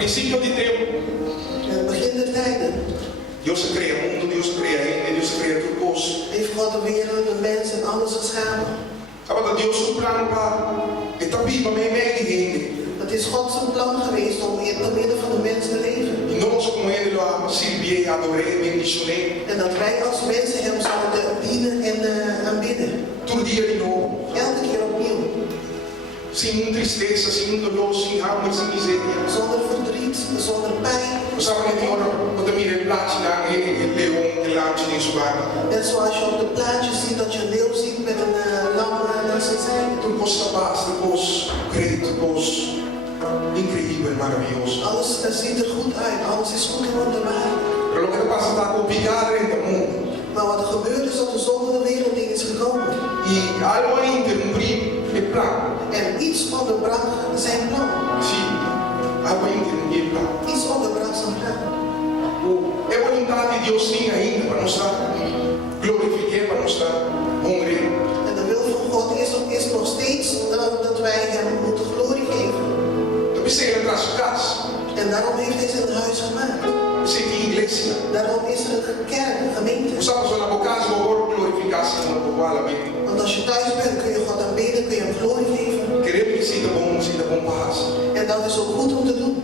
princípio de tempo, In het begin der tijden Deus cria o mundo, Deus cria a gente, Deus cria tudo coisa. heeft God de wereld, de mens en alles geschapen. Agora Deus o plano para esta vida meio de gente. Het is God zijn plan geweest om in te midden van de mens te leven. E nós como ele lá servir, adorar, bendicionar. En dat wij als mensen hem zouden dienen en aanbidden. Todo dia de novo. Elke keer opnieuw. Sem tristeza, sem dolor, sem raiva, sem miséria. Zonder verdriet, zonder pijn. We zouden niet horen wat er meer in plaats daar in leeuw, in laatje in zo'n wagen. Net zoals je op de plaatjes ziet dat je een leeuw ziet met een lam naast zijn zijde. Toen was de baas, de bos, great, de bos. Incrível, maravilhoso. Alles ziet er goed uit, alles is goed en wonderbaarlijk. Pero lo que pasa está complicado en el mundo. Maar wat er gebeurt is dat de zonde de wereld in is gekomen. Y algo a interrumpir el plan. En iets onderbrak zijn plan. Sí, algo a interrumpir el plan. Iets onderbrak zijn plan. É vontade de Deus sim ainda para nós estar glorificar, para nós estar honrar. En de wil van God is nog steeds dat wij hem moeten glorie geven. Eu pensei em entrar sua casa. En daarom heeft hij zijn huis gemaakt. Pensei que igreja. Daarom is er een kerk, een gemeente. Usamos na boca casa, vou glorificar se não vou falar bem. Want als je thuis bent kun je God aanbidden, kun je hem glorie geven. Queremos que seja bom paz. En dat is ook goed om te doen.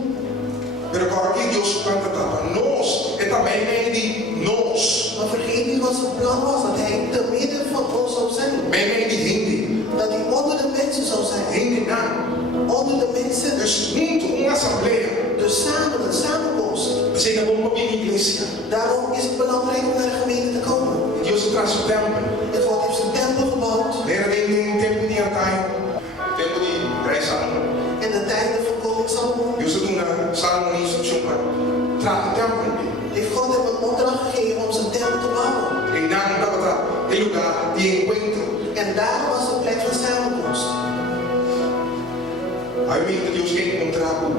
Pero agora que Deus canta para nós, é também meio de nós. Maar vergeet niet wat zijn plan was, dat hij te midden van ons zou zijn. Meio de gente. Dat hij onder de mensen zou zijn. Gente não. Onder de mensen. Dus junto, uma assembleia. Dus samen, een samenkomst. Seja bom para a igreja. Daarom is het belangrijk om naar de gemeente te komen. Deus traz o templo. En God heeft zijn tempel gebouwd. Era de tempo de antaño, tempo de rei Salomão. En de tijden van koning Salomon. Deus deu na Salomão instrução para trazer o templo. Heeft God hem een opdracht gegeven om zijn tempel te bouwen. E não estava em lugar de encontro. En daar was de plek van samenkomst. Aí mesmo Deus quer encontrar com.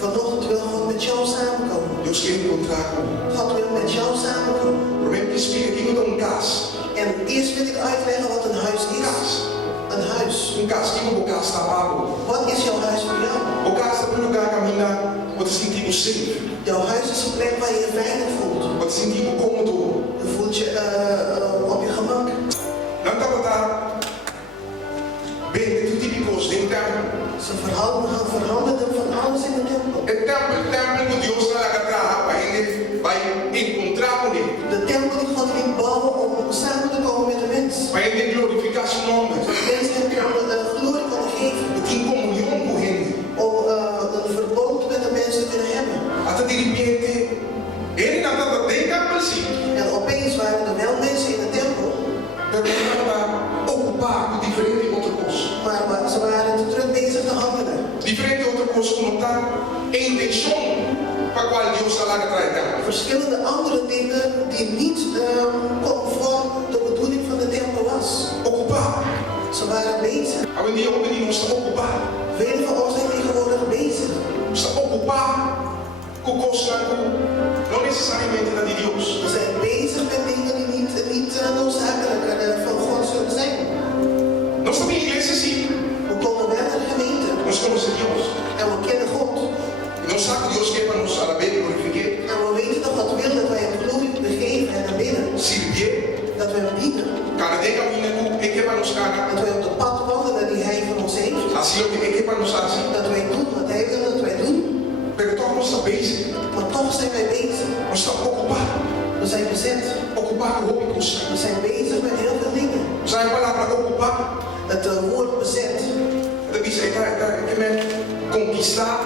Vanochtend wil God met jou samenkomen. Deus quer encontrar com. God wil met jou samenkomen. Primeiro que explica aqui o casa. En eerst wil ik uitleggen wat een huis is. Een huis. Casa que o casa está pago. Wat is jouw huis voor jou? O casa é um lugar caminhar, pode sentir o safe. Jouw huis is een plek waar je je veilig voelt. Pode sentir o cômodo. Je voelt je op je gemak. Não estava daar. Bem, tudo tipo de dentro templo. Ze verhandelden van alles in de tempel. O templo que Deus está lá atrás, vai encontrar com ele. De tempel die God ging bouwen om samen te komen met de mens. Vai ele glorificar seu nome. Mensen hem de glorie konden geven. Tem comunhão com ele. Om een verbond met de mensen te kunnen hebben. Até de repente, ele não estava nem capaz. En opeens waren er wel mensen in de tempel. Pero ele estava ocupado com diferentes outras coisas. Maar ze waren te druk bezig te handelen. Diferentes outras coisas como está a intenção para a qual Deus está lá atrás dela. Verschillende andere dingen die niet conform de bedoeling van de tempel was. Ocupado. Ze waren bezig. Além de eu pedir, nós estamos ocupados. Velen van ons zijn tegenwoordig bezig. Está ocupado com coisas não necessariamente da de Deus. We zijn bezig met dingen die niet noodzakelijk van God zullen zijn. Nós estamos em igreja sim. We komen wel naar de gemeente. Nós conhecemos Deus. En we kennen God. E nós sabemos que Deus quer para nos alabar e glorificar. En we weten dat God wil dat wij hem glorie begeven en aanbidden. Servir. Dat we hem dienen. Cada dia caminha com o que para nos cara. Dat wij op de pad wandelen die hij van ons heeft. Assim o que para nos fazer. Dat wij doen wat hij wil dat wij doen. Pero toch nós estamos bezig. Maar toch zijn wij bezig. Nós estamos ocupados. We zijn bezet. Ocupado com coisas. We zijn bezig met heel veel dingen. Zijn we lá para ocupar? Het woord bezet Dat is que men conquistar.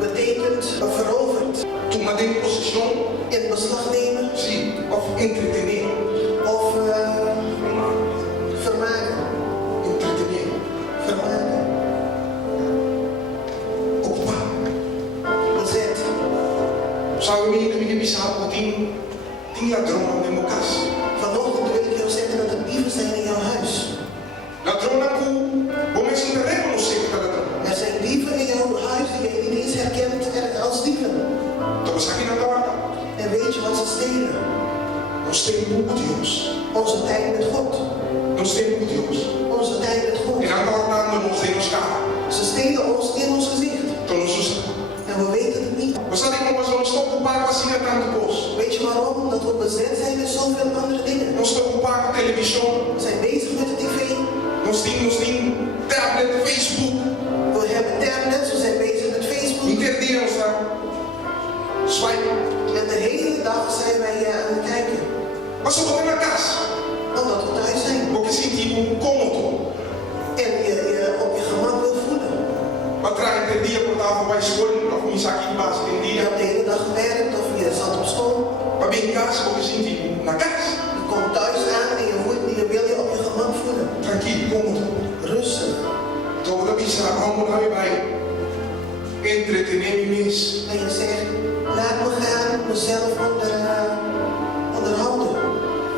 betekent veroverd. Tomar em posição. In beslag nemen. Sim. Of entretener. Of vermaken. Entretener. Vermaken. Ocupar. Bezet. Sabe me pensar por tem ladrão na minha casa. Vanochtend wil ik jou zeggen dat er dieven zijn in jouw huis. Ladrão na cu. Bom é se não não sei que ladrão. Er zijn dieven in jouw huis die je niet eens herkent als dieven. Então você aqui na porta. En weet je wat ze stelen? Nós temos Deus. Onze tijd met God. Nós temos Deus. Onze tijd met God. E na porta nós temos cara. Ze stelen ons in ons gezicht. Então nós usamos. En we weten Waarom? Omdat we bezet zijn met zoveel andere dingen. Nós estamos ocupando televisão, We zijn bezig met de tv. nós temos tablet, Facebook. We hebben tablets, we zijn bezig met Facebook. Interdia nós está swipe. En de hele dag zijn wij aan het kijken. Mas só voltar na casa. Omdat we thuis zijn. Porque sentimos cômodo. En je op je gemak wil voelen. Para trás, interdia, portava para a escola, para começar aqui em base, Je entendia. hebt de hele dag gewerkt of je zat op school. Para bem em casa, porque sentimos na casa. Je komt thuis aan en je wil je op je gemak voelen. Tranquilo, cômodo. Rustig. Toda visa, vamos lá e vai. Entretenimiento. En je zegt, laat me gaan mezelf onderhouden.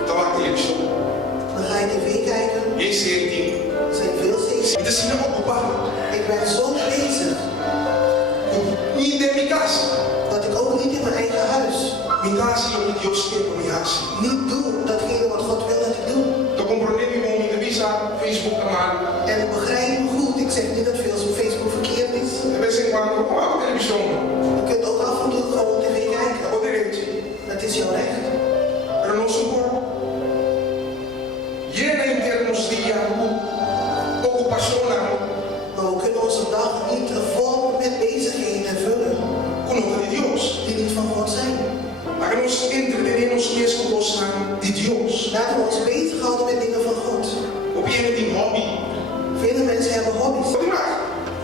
Estava a televisão. Dan ga je tv kijken. Esse é o tempo. Er zijn veel series. Então, se não ocupar, Ik ben zo bezig nem de minha casa. dat ik ook niet in mijn eigen huis Minha casa é o que Deus quer para minha casa. niet doe datgene wat God wil dat ik doe. Estou compreendendo meu nome de visa, Facebook canal. En ik begrijp me goed. Ik zeg niet dat veel op Facebook verkeerd is. De vez em quando, vamos a televisão. Je kunt ook af en toe gewoon tv É kijken. o direito. Dat is jouw recht. Pero não sou corpo. Llena em termos de ocupação Maar we kunnen onze dag niet vol met bezigheden vullen com o nome de Deus. die niet van God zijn. Para nos entretermos mesmo com o de Deus. Laten we ons bezighouden met dingen van God. O bem de hobby. Vele mensen hebben hobby's. Pode mais.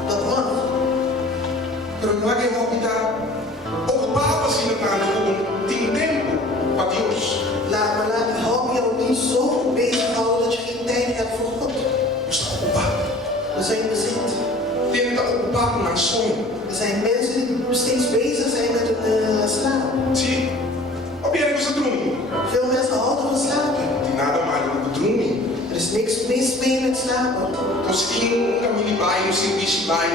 Dat mag. Pero não é que hobby está ocupado assim tanto com tem tempo para Deus. Laat die hobby jou niet zo bezighouden dat je geen tijd hebt voor God. Está ocupado. We zijn bezit. Tem que estar ocupado na sono. Er zijn mensen die steeds bezig zijn met hun slaap. Sim. O bem que você dorme. Veel mensen houden van slapen. Tem nada mais do que dormir. Er is niks mis mee met slapen. Então, se tem caminho vai, serviço vai,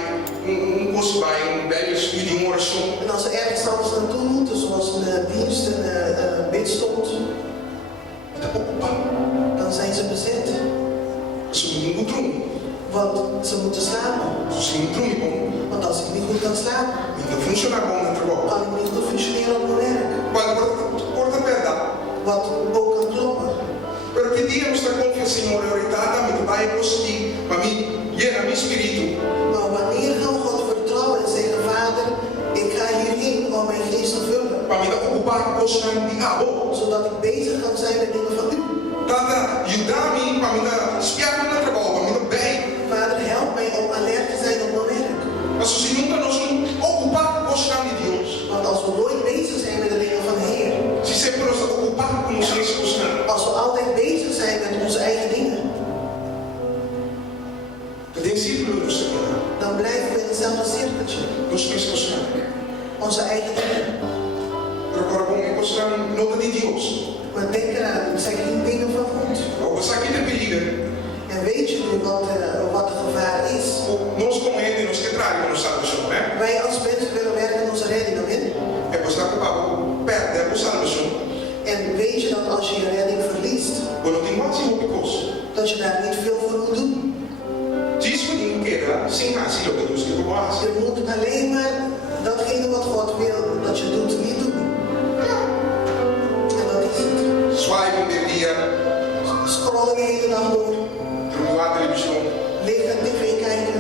curso vai, velho estudo de oração. En als ze ergens anders naartoe moeten, zoals een dienst, een bidstond, Está ocupado. dan zijn ze bezet. Se não dorme. Want ze moeten slapen. Se não dorme bom, Want als ik niet goed kan slapen, não funciona bom no trabalho. kan ik niet goed functioneren op mijn werk. Porta verdade. Wat ook kan kloppen. Pero que dia nos está confiança em prioridade, me vai conseguir, para mim, llena meu espírito. Maar wanneer gaan we God vertrouwen en zeggen, Vader, ik ga hierheen om mijn geest te vullen. Para me ocupar com coisas de abo. Zodat ik bezig kan zijn met dingen van u. Tata, ajudar-me para me espiar no trabalho, para me bem. Vader, help mij om alert te zijn op mijn werk. Mas se nunca nos ocupar com coisas de Deus, Want als we nooit bezig zijn met de dingen van de Heer, se sempre nos ocupar com as coisas, als we altijd bezig zijn met onze eigen dingen, tem círculo no Senhor, dan blijven we in hetzelfde cirkeltje. nos meus coisas. Onze eigen dingen. Agora com coisas não de Deus. Maar denk eraan, het zijn geen dingen van God. Ou você aqui de perigo, En weet je nu wat de gevaar is? nós como ele nos que traem nos salvação, né? Wij als mensen willen werken aan onze redding in. É você está ocupado perder a salvação. En weet je dat als je je redding verliest, Quando tem mais um pouco, dat je daar niet veel voor moet doen. diz que não queda sem asilo que Deus quer fazer. Je moet alleen maar datgene wat God wil dat je doet, niet doen. En dat is het. Swipe de dia, Scrollen de hele dag door, terminar a televisão, liggen, tv kijken,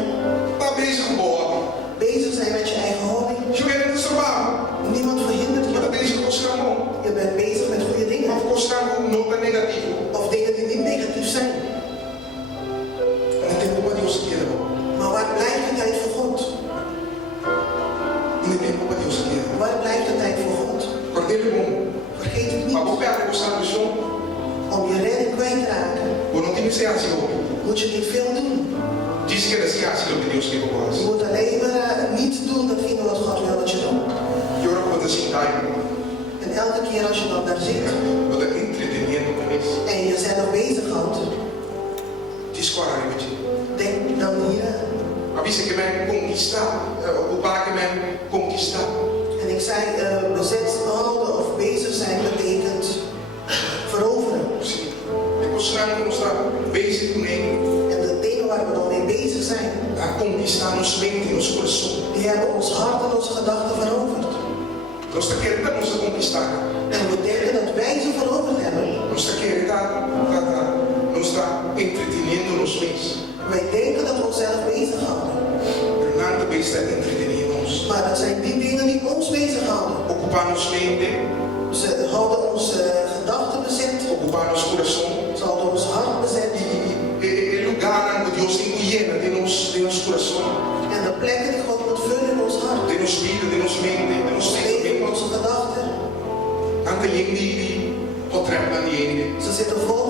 tá bezig boa. bezig zijn met je eigen hobby. Joelho no trabalho, Niemand verhindert mas tá je. bezig com o seu amor. Je bent bezig met goede dingen. Não gostar com nota negativo. Of dingen die niet negatief zijn. Não tem culpa Deus aqui, não. Maar waar blijft de tijd voor God? Não tem culpa Deus aqui. Waar blijft de tijd voor God? Porque ele é bom. Vergeet het Mas niet. vou pegar com salvação, Om je redding kwijt te raken, ou não tem que ser asilo. moet je niet veel doen. Diz que era assim asilo que Deus quer Je fazer. moet alleen maar niet doen datgene wat God wil dat je doet. E ora quando assim dá, En elke keer als je dan daar zit quando entretenimento com isso, en je bent nog bezig houdt, diz qual é o denk dan hier aan. Avisa que vai conquistar, o bar que vai conquistar. En ik zei, bezet houden of bezig zijn betekent veroveren. Sim. É considerado que nós estamos bezig com ele, En de dingen waar we dan mee bezig zijn, a conquistar nos mente, nos coração. die hebben ons hart en onze gedachten veroverd. Nós queremos conquistar. En we denken dat wij ze veroverd hebben. Nos está nos está entreteniendo nos mesmos. Wij denken dat we onszelf bezighouden. Pero nada bem está entreteniendo nos. Maar dat zijn die dingen die ons bezighouden. Ocupar nos mente, Ze houden onze gedachten bezet. ocupar nos coração. Ze houden ons hart bezet. E lugar onde Deus encuiena de nos coração, En de plekken die God moet vullen in ons hart. de nos vida, de nos mente, de nos Ons leven, pensamento. onze gedachten. Anta gente que potremna niente. Ze zitten vol